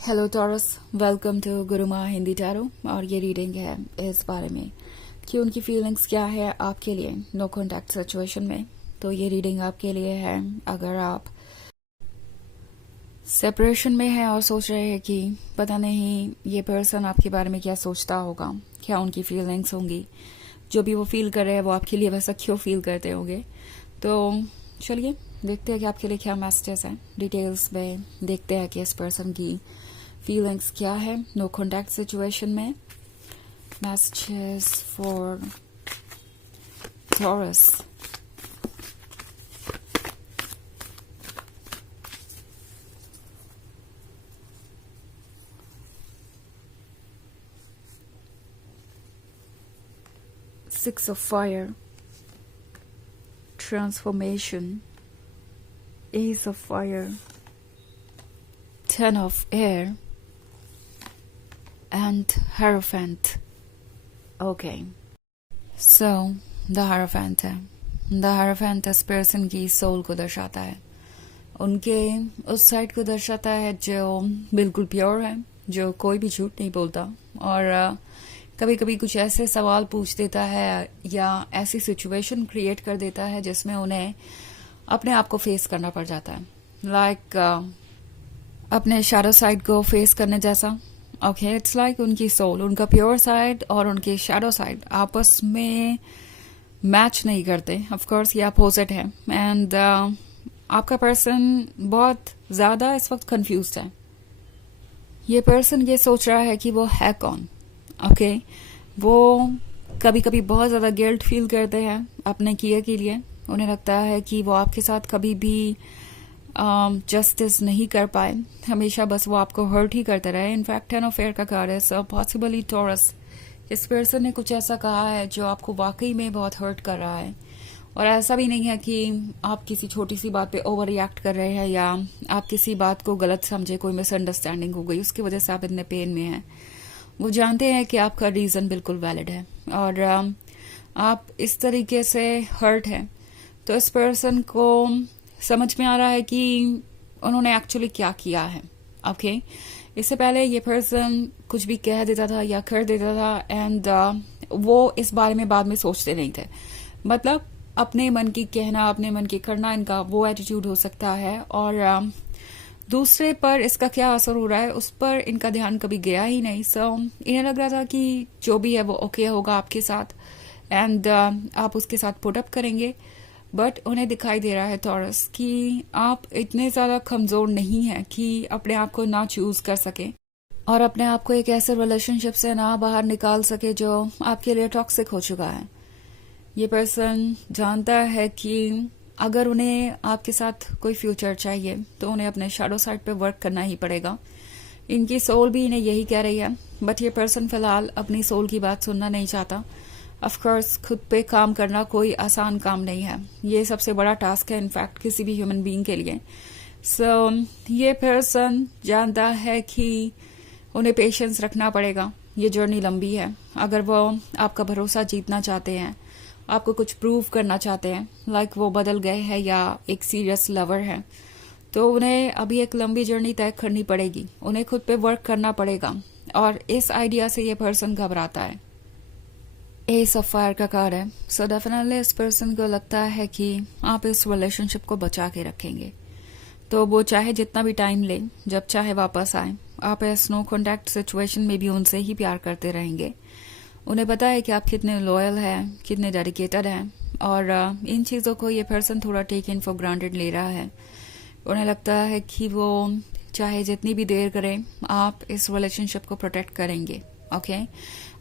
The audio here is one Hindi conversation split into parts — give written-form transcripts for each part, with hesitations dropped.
Hello Taurus, welcome to Guruma Hindi tarot. और ये रीडिंग है इस बारे में कि उनकी फीलिंग्स क्या है आपके लिए नो कॉन्टैक्ट सिचुएशन में। तो ये रीडिंग आपके लिए है अगर आप सेपरेशन में हैं और सोच रहे हैं कि पता नहीं ये पर्सन आपके बारे में क्या सोचता होगा, क्या उनकी फीलिंग्स होंगी, जो भी वो फील कर रहे हैं वो आपके लिए वैसा क्यों फील करते होंगे। तो चलिए देखते हैं कि आपके लिए क्या मैसेजेस हैं। डिटेल्स में देखते हैं कि इस पर्सन की फीलिंग्स क्या है नो कॉन्टैक्ट सिचुएशन में। Messages for taurus. Six of Fire, Transformation, Ace of Fire, Ten of Air, and Hierophant. Okay. So, the Hierophant है। The Hierophant इस person की soul को दर्शाता है, उनके उस साइड को दर्शाता है जो बिल्कुल प्योर है, जो कोई भी झूठ नहीं बोलता और कभी कभी कुछ ऐसे सवाल पूछ देता है या ऐसी सिचुएशन क्रिएट कर देता है जिसमें उन्हें अपने आप को फेस करना पड़ जाता है। लाइक अपने शैडो साइड को फेस करने जैसा। ओके, इट्स लाइक उनकी सोल, उनका प्योर साइड और उनकी शैडो साइड आपस में मैच नहीं करते। ऑफ कोर्स ये अपोजिट है एंड आपका पर्सन बहुत ज्यादा इस वक्त कंफ्यूज्ड है। ये पर्सन ये सोच रहा है कि वो है कौन। ओके, वो कभी कभी बहुत ज़्यादा गिल्ट फील करते हैं अपने किए के लिए। उन्हें लगता है कि वो आपके साथ कभी भी जस्टिस नहीं कर पाए, हमेशा बस वो आपको हर्ट ही करते रहे। इनफैक्ट टेन ऑफ एयर का कार्ड है, सो पॉसिबली टॉरस इस पर्सन ने कुछ ऐसा कहा है जो आपको वाकई में बहुत हर्ट कर रहा है। और ऐसा भी नहीं है कि आप किसी छोटी सी बात पे ओवर रिएक्ट कर रहे हैं या आप किसी बात को गलत समझे, कोई मिसअंडरस्टैंडिंग हो गई उसकी वजह से आप इतने पेन में हैं। वो जानते हैं कि आपका रीज़न बिल्कुल वैलिड है और आप इस तरीके से हर्ट हैं। तो इस पर्सन को समझ में आ रहा है कि उन्होंने एक्चुअली क्या किया है। ओके, इससे पहले ये पर्सन कुछ भी कह देता था या कर देता था एंड वो इस बारे में बाद में सोचते नहीं थे। मतलब अपने मन की कहना, अपने मन की करना, इनका वो एटीट्यूड हो सकता है और दूसरे पर इसका क्या असर हो रहा है उस पर इनका ध्यान कभी गया ही नहीं। सो इन्हें लग रहा था कि जो भी है वो ओके होगा आपके साथ एंड आप उसके साथ पुट अप करेंगे। बट उन्हें दिखाई दे रहा है टॉरस कि आप इतने ज़्यादा कमज़ोर नहीं हैं कि अपने आप को ना चूज़ कर सके और अपने आप को एक ऐसे रिलेशनशिप से ना बाहर निकाल सके जो आपके लिए टॉक्सिक हो चुका है। ये पर्सन जानता है कि अगर उन्हें आपके साथ कोई फ्यूचर चाहिए तो उन्हें अपने शैडो साइड पे वर्क करना ही पड़ेगा। इनकी सोल भी इन्हें यही कह रही है, बट ये पर्सन फिलहाल अपनी सोल की बात सुनना नहीं चाहता। ऑफ कोर्स खुद पे काम करना कोई आसान काम नहीं है, ये सबसे बड़ा टास्क है इनफैक्ट किसी भी ह्यूमन बीइंग के लिए। सो ये पर्सन जानता है कि उन्हें पेशेंस रखना पड़ेगा, ये जर्नी लंबी है। अगर वो आपका भरोसा जीतना चाहते हैं, आपको कुछ प्रूव करना चाहते हैं, लाइक वो बदल गए हैं या एक सीरियस लवर है, तो उन्हें अभी एक लंबी जर्नी तय करनी पड़ेगी, उन्हें खुद पे वर्क करना पड़ेगा। और इस आइडिया से ये पर्सन घबराता है। एस ऑफ फायर का कार्ड है, सो डेफिनेटली इस पर्सन को लगता है कि आप इस रिलेशनशिप को बचा के रखेंगे। तो वो चाहे जितना भी टाइम ले, जब चाहे वापस आए, आप इस नो कॉन्टैक्ट सिचुएशन में भी उनसे ही प्यार करते रहेंगे। उन्हें पता है कि आप कितने लॉयल हैं, कितने डेडिकेटेड हैं और इन चीज़ों को ये पर्सन थोड़ा टेक इन फॉर ग्रांटेड ले रहा है। उन्हें लगता है कि वो चाहे जितनी भी देर करें, आप इस रिलेशनशिप को प्रोटेक्ट करेंगे। ओके,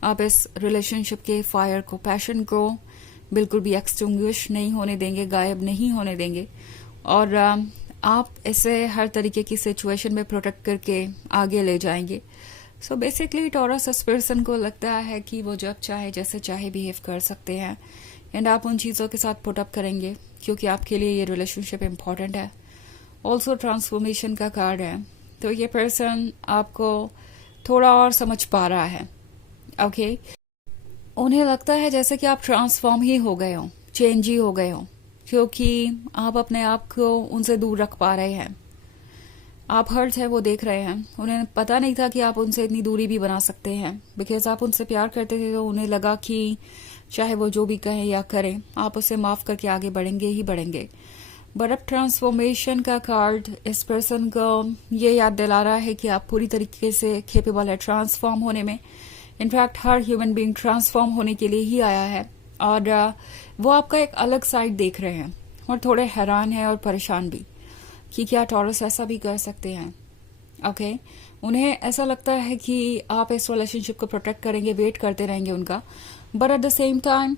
आप इस रिलेशनशिप के फायर को, पैशन को बिल्कुल भी एक्सटिंग्विश नहीं होने देंगे, गायब नहीं होने देंगे और आप इसे हर तरीके की सिचुएशन में प्रोटेक्ट करके आगे ले जाएंगे। सो बेसिकली टॉरस इस पर्सन को लगता है कि वो जब चाहे जैसे चाहे बिहेव कर सकते हैं एंड आप उन चीज़ों के साथ पुट अप करेंगे क्योंकि आपके लिए ये रिलेशनशिप इम्पॉर्टेंट है। ऑल्सो ट्रांसफॉर्मेशन का कार्ड है, तो ये पर्सन आपको थोड़ा और समझ पा रहा है। ओके, उन्हें लगता है जैसे कि आप ट्रांसफॉर्म ही हो गए हो, चेंज ही हो गए हो, क्योंकि आप अपने आप को उनसे दूर रख पा रहे हैं। आप हर्ट है वो देख रहे हैं, उन्हें पता नहीं था कि आप उनसे इतनी दूरी भी बना सकते हैं, बिकॉज आप उनसे प्यार करते थे तो उन्हें लगा कि चाहे वो जो भी कहें या करें आप उसे माफ करके आगे बढ़ेंगे ही बढ़ेंगे। बट अब ट्रांसफॉर्मेशन का कार्ड इस पर्सन को ये याद दिला रहा है कि आप पूरी तरीके से केपेबल है ट्रांसफॉर्म होने में। इनफैक्ट हर ह्यूमन बीइंग ट्रांसफॉर्म होने के लिए ही आया है, और वो आपका एक अलग साइड देख रहे हैं और थोड़े हैरान है और परेशान भी कि क्या टॉरस ऐसा भी कर सकते हैं। ओके उन्हें ऐसा लगता है कि आप इस रिलेशनशिप को प्रोटेक्ट करेंगे, वेट करते रहेंगे उनका, but at the same time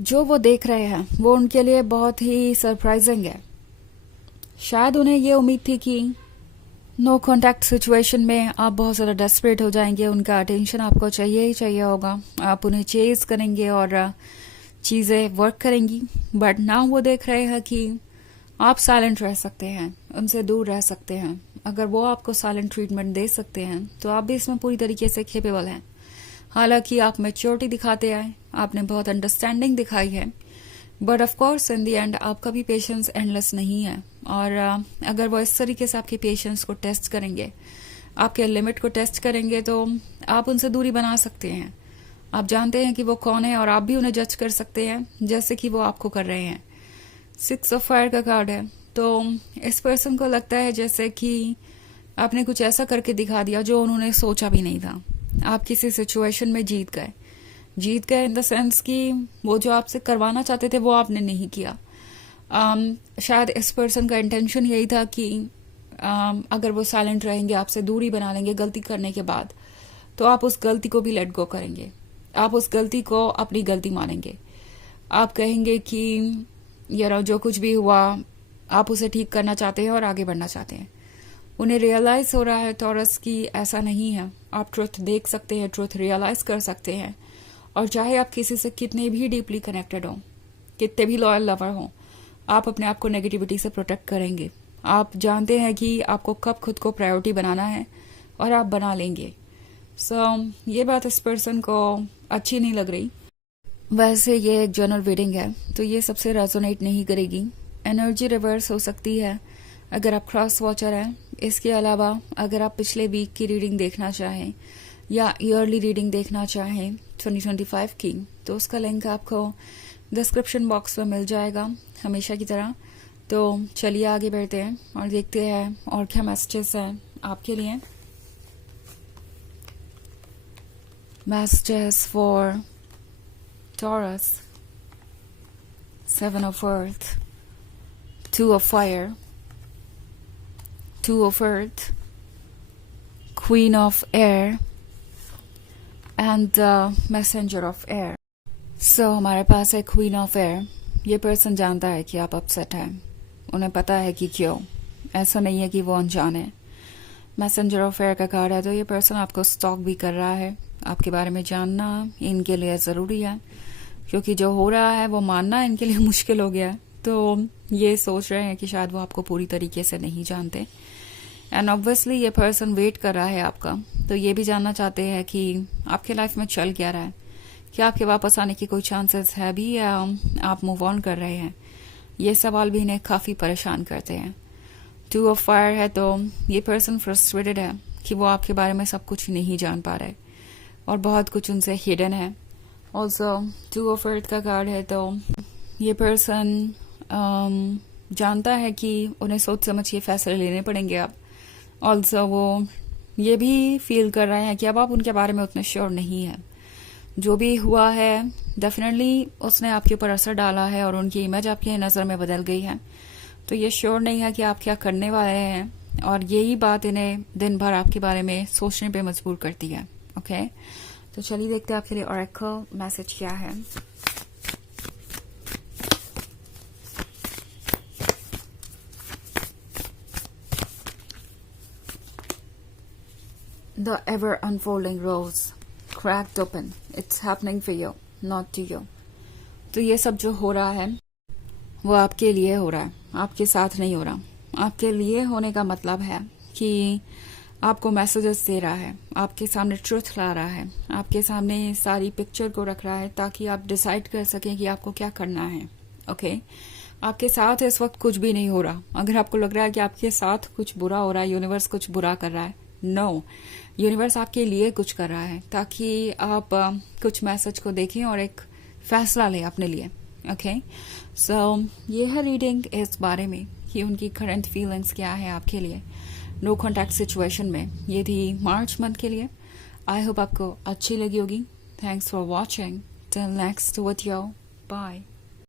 जो वो देख रहे हैं वो उनके लिए बहुत ही सरप्राइजिंग है। शायद उन्हें ये उम्मीद थी कि नो कॉन्टैक्ट सिचुएशन में आप बहुत ज़्यादा डेस्परेट हो जाएंगे, उनका अटेंशन आपको चाहिए ही चाहिए होगा, आप उन्हें चेज करेंगे और चीज़ें वर्क करेंगी। बट नाउ वो देख रहे हैं कि आप साइलेंट रह सकते हैं, उनसे दूर रह सकते हैं। अगर वो आपको साइलेंट ट्रीटमेंट दे सकते हैं तो आप भी इसमें पूरी तरीके से केपेबल हैं। हालांकि आप मैच्योरिटी दिखाते आए, आपने बहुत अंडरस्टैंडिंग दिखाई है, but of course in the and आपका भी पेशेंस एंडलेस नहीं है। और अगर वो इस तरीके से आपके पेशेंस को टेस्ट करेंगे, आपके लिमिट को टेस्ट करेंगे, तो आप उनसे दूरी बना सकते हैं। आप जानते हैं कि वो कौन है और आप भी उन्हें जज कर सकते हैं जैसे कि वो आपको कर रहे हैं। 6 ऑफ फायर का कार्ड है, तो इस पर्सन को लगता है जैसे कि आपने कुछ ऐसा करके दिखा दिया जो उन्होंने सोचा भी नहीं था। आप किसी सिचुएशन में जीत गए इन द सेंस कि वो जो आपसे करवाना चाहते थे वो आपने नहीं किया। शायद इस पर्सन का इंटेंशन यही था कि अगर वो साइलेंट रहेंगे, आपसे दूरी बना लेंगे गलती करने के बाद, तो आप उस गलती को भी लेट गो करेंगे, आप उस गलती को अपनी गलती मानेंगे। आप कहेंगे कि यार जो कुछ भी हुआ आप उसे ठीक करना चाहते हैं और आगे बढ़ना चाहते हैं। उन्हें रियलाइज हो रहा है टॉरस की ऐसा नहीं है। आप ट्रुथ देख सकते हैं, ट्रुथ रियलाइज कर सकते हैं, और चाहे आप किसी से कितने भी डीपली कनेक्टेड हों, कितने भी लॉयल लवर हों, आप अपने आप को नेगेटिविटी से प्रोटेक्ट करेंगे। आप जानते हैं कि आपको कब खुद को प्रायोरिटी बनाना है और आप बना लेंगे। ये बात इस पर्सन को अच्छी नहीं लग रही। वैसे ये एक जनरल रीडिंग है तो ये सबसे रेजोनेट नहीं करेगी। एनर्जी रिवर्स हो सकती है अगर आप क्रॉस वॉचर हैं। इसके अलावा अगर आप पिछले वीक की रीडिंग देखना चाहें या ईयरली रीडिंग देखना चाहें 2025 की, तो उसका लिंक आपको डिस्क्रिप्शन बॉक्स में मिल जाएगा हमेशा की तरह। तो चलिए आगे बढ़ते हैं और देखते हैं और क्या मैसेजेस हैं आपके लिए। Messages for Taurus, 7 of Earth, 2 of Fire, 2 of Earth, Queen of Air, and Messenger of Air. So हमारे पास है Queen of Air। ये पर्सन जानता है कि आप अपसेट हैं, उन्हें पता है कि क्यों, ऐसा नहीं है कि वो अनजान है। मैसेंजर ऑफ एयर का कार्ड है, तो ये पर्सन आपको स्टॉक भी कर रहा है। आपके बारे में जानना इनके लिए ज़रूरी है, क्योंकि जो हो रहा है वो मानना इनके लिए मुश्किल हो गया है। तो ये सोच रहे हैं कि शायद वो आपको पूरी तरीके से नहीं जानते, एंड ऑब्वियसली ये पर्सन वेट कर रहा है आपका। तो ये भी जानना चाहते हैं कि आपके लाइफ में चल क्या रहा है, क्या आपके वापस आने की कोई चांसेस है भी या आप मूव ऑन कर रहे हैं। ये सवाल भी इन्हें काफ़ी परेशान करते हैं। 2 ऑफ फायर है, तो ये पर्सन फ्रस्ट्रेटेड है कि वो आपके बारे में सब कुछ नहीं जान पा रहे और बहुत कुछ उनसे हिडन है। ऑल्सो 2 ऑफ अर्थ का कार्ड है, तो ये पर्सन जानता है कि उन्हें सोच समझ के फैसले लेने पड़ेंगे अब। ऑल्सो वो ये भी फील कर रहे हैं कि अब आप उनके बारे में उतने श्योर नहीं है। जो भी हुआ है डेफिनेटली उसने आपके ऊपर असर डाला है और उनकी इमेज आपकी नज़र में बदल गई है। तो ये श्योर नहीं है कि आप क्या करने वाले हैं, और यही बात इन्हें दिन भर आपके बारे में सोचने पे मजबूर करती है। ओके तो चलिए देखते हैं आपके लिए ऑरेकल मैसेज क्या है। The ever unfolding rose cracked open. It's happening for you, not to you. तो ये सब जो हो रहा है वो आपके लिए हो रहा है, आपके साथ नहीं हो रहा। आपके लिए होने का मतलब है कि आपको मैसेजेस दे रहा है, आपके सामने ट्रुथ ला रहा है, आपके सामने सारी पिक्चर को रख रहा है ताकि आप डिसाइड कर सकें कि आपको क्या करना है। ओके आपके साथ इस वक्त कुछ भी नहीं हो रहा। अगर आपको लग रहा है कि आपके साथ कुछ बुरा हो रहा है, यूनिवर्स कुछ बुरा कर रहा है, नो, यूनिवर्स आपके लिए कुछ कर रहा है ताकि आप कुछ मैसेज को देखें और एक फैसला लें अपने लिए। ओके, सो ये है रीडिंग इस बारे में कि उनकी करंट फीलिंग्स क्या है आपके लिए नो कॉन्टैक्ट सिचुएशन में। ये थी मार्च मंथ के लिए। आई होप आपको अच्छी लगी होगी। Thanks for watching. Till next with your bye.